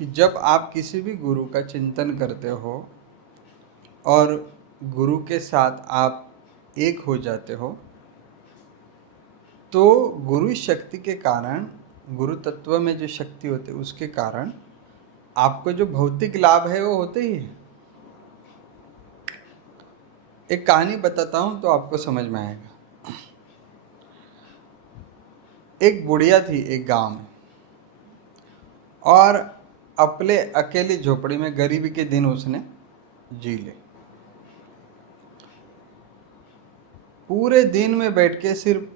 कि जब आप किसी भी गुरु का चिंतन करते हो और गुरु के साथ आप एक हो जाते हो, तो गुरु शक्ति के कारण, गुरु तत्व में जो शक्ति होती है उसके कारण आपको जो भौतिक लाभ है वो होते ही है। एक कहानी बताता हूँ तो आपको समझ में आएगा। एक बुढ़िया थी एक गांव में, और अपने अकेली झोपड़ी में गरीबी के दिन उसने जी ले। पूरे दिन में बैठ के सिर्फ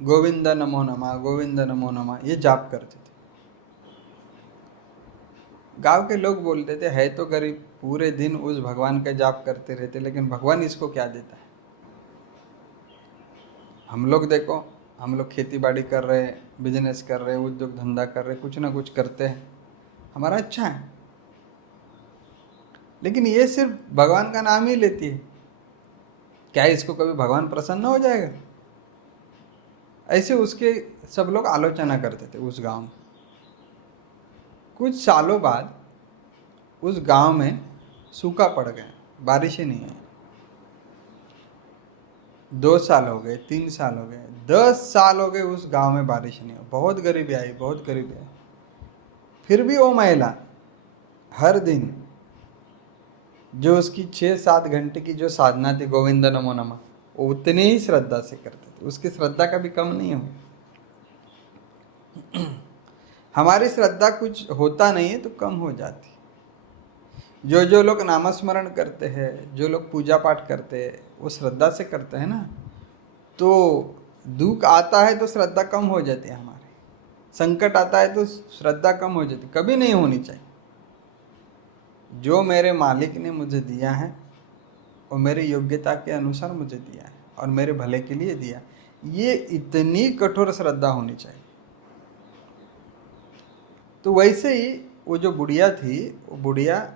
गोविंद नमो नमः, गोविंद नमो नमः ये जाप करते थे। गांव के लोग बोलते थे है तो गरीब, पूरे दिन उस भगवान का जाप करते रहते, लेकिन भगवान इसको क्या देता है। हम लोग देखो, हम लोग खेती बाड़ी कर रहे हैं, बिजनेस कर रहे हैं, उद्योग धंधा कर रहे हैं, कुछ ना कुछ करते हैं, हमारा अच्छा है, लेकिन ये सिर्फ भगवान का नाम ही लेती है। क्या इसको कभी भगवान प्रसन्न हो जाएगा? ऐसे उसके सब लोग आलोचना करते थे उस गांव में। कुछ सालों बाद उस गांव में सूखा पड़ गया, बारिश ही नहीं आई। 2 साल हो गए, 3 साल हो गए, 10 साल हो गए, उस गांव में बारिश नहीं हुई। बहुत गरीबी आई, बहुत गरीबी आई। फिर भी वो महिला हर दिन जो उसकी 6-7 घंटे की जो साधना थी गोविंद नमो नमः, वो उतनी ही श्रद्धा से करते थे। उसकी श्रद्धा कभी कम नहीं हुई। हमारी श्रद्धा कुछ होता नहीं है तो कम हो जाती। जो लोग नामस्मरण करते हैं, जो लोग पूजा पाठ करते हैं, वो श्रद्धा से करते हैं ना, तो दुख आता है तो श्रद्धा कम हो जाती है हमारी, संकट आता है तो श्रद्धा कम हो जाती, कभी नहीं होनी चाहिए। जो मेरे मालिक ने मुझे दिया है और मेरी योग्यता के अनुसार मुझे दिया है और मेरे भले के लिए दिया, ये इतनी कठोर श्रद्धा होनी चाहिए। तो वैसे ही वो जो बुढ़िया थी, वो बुढ़िया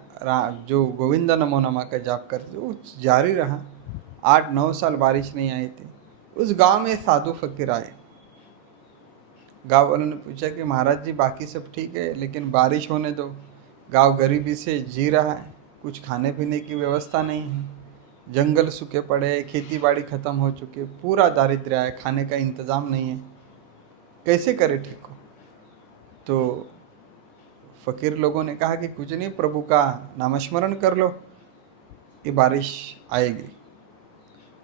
जो गोविंद नमो नमः का जाप करती वो जारी रहा। 8-9 साल बारिश नहीं आई थी। उस गांव में साधु फकीर आए। गांव वालों ने पूछा कि महाराज जी बाकी सब ठीक है, लेकिन बारिश होने दो, गांव गरीबी से जी रहा है, कुछ खाने पीने की व्यवस्था नहीं है, जंगल सूखे पड़े हैं, खेती बाड़ी खत्म हो चुकी है, पूरा दारिद्र्य है, खाने का इंतज़ाम नहीं है, कैसे करे ठीक हो। तो फकीर लोगों ने कहा कि कुछ नहीं, प्रभु का नामस्मरण कर लो, ये बारिश आएगी।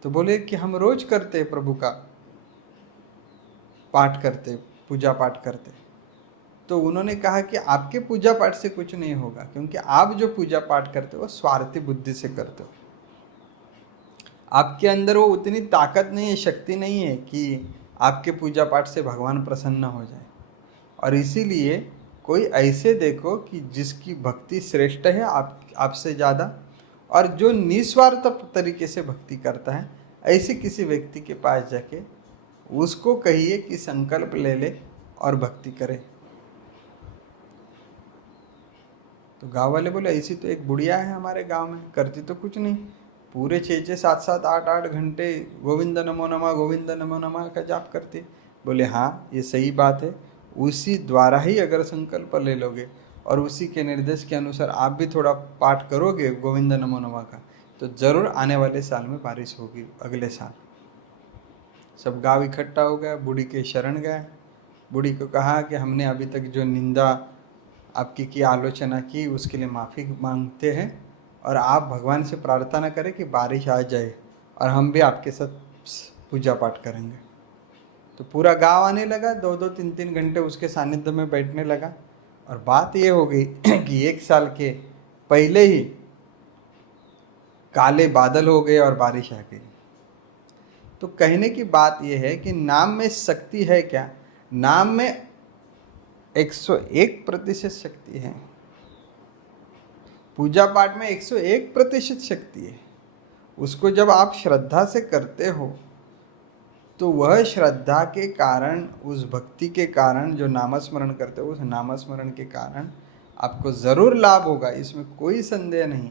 तो बोले कि हम रोज करते प्रभु का पाठ करते, पूजा पाठ करते। तो उन्होंने कहा कि आपके पूजा पाठ से कुछ नहीं होगा, क्योंकि आप जो पूजा पाठ करते हो स्वार्थी बुद्धि से करते हो। आपके अंदर वो उतनी ताकत नहीं है, शक्ति नहीं है कि आपके पूजा पाठ से भगवान प्रसन्न हो जाए। और इसीलिए कोई ऐसे देखो कि जिसकी भक्ति श्रेष्ठ है आपसे ज़्यादा, और जो निस्वार्थ तरीके से भक्ति करता है, ऐसे किसी व्यक्ति के पास जाके उसको कहिए कि संकल्प ले ले और भक्ति करे। तो गांव वाले बोले ऐसी तो एक बुढ़िया है हमारे गांव में, करती तो कुछ नहीं, पूरे 6-6, 7-7, 8-8 घंटे गोविंद नमो नमः, गोविंद नमो नमः का जाप करती। बोले हाँ ये सही बात है, उसी द्वारा ही अगर संकल्प ले लोगे और उसी के निर्देश के अनुसार आप भी थोड़ा पाठ करोगे गोविंद नमो नमः का, तो जरूर आने वाले साल में बारिश होगी, अगले साल। सब गांव इकट्ठा हो गया, बूढ़ी के शरण गया। बूढ़ी को कहा कि हमने अभी तक जो निंदा आपकी की, आलोचना की, उसके लिए माफ़ी मांगते हैं, और आप भगवान से प्रार्थना करें कि बारिश आ जाए और हम भी आपके साथ पूजा पाठ करेंगे। तो पूरा गांव आने लगा, 2-2, 3-3 घंटे उसके सानिध्य में बैठने लगा। और बात ये हो गई कि 1 साल के पहले ही काले बादल हो गए और बारिश आ गई। तो कहने की बात यह है कि नाम में शक्ति है क्या? नाम में 101% शक्ति है, पूजा पाठ में 101% शक्ति है। उसको जब आप श्रद्धा से करते हो तो वह श्रद्धा के कारण, उस भक्ति के कारण जो नामस्मरण करते हो, उस नामस्मरण के कारण आपको ज़रूर लाभ होगा, इसमें कोई संदेह नहीं।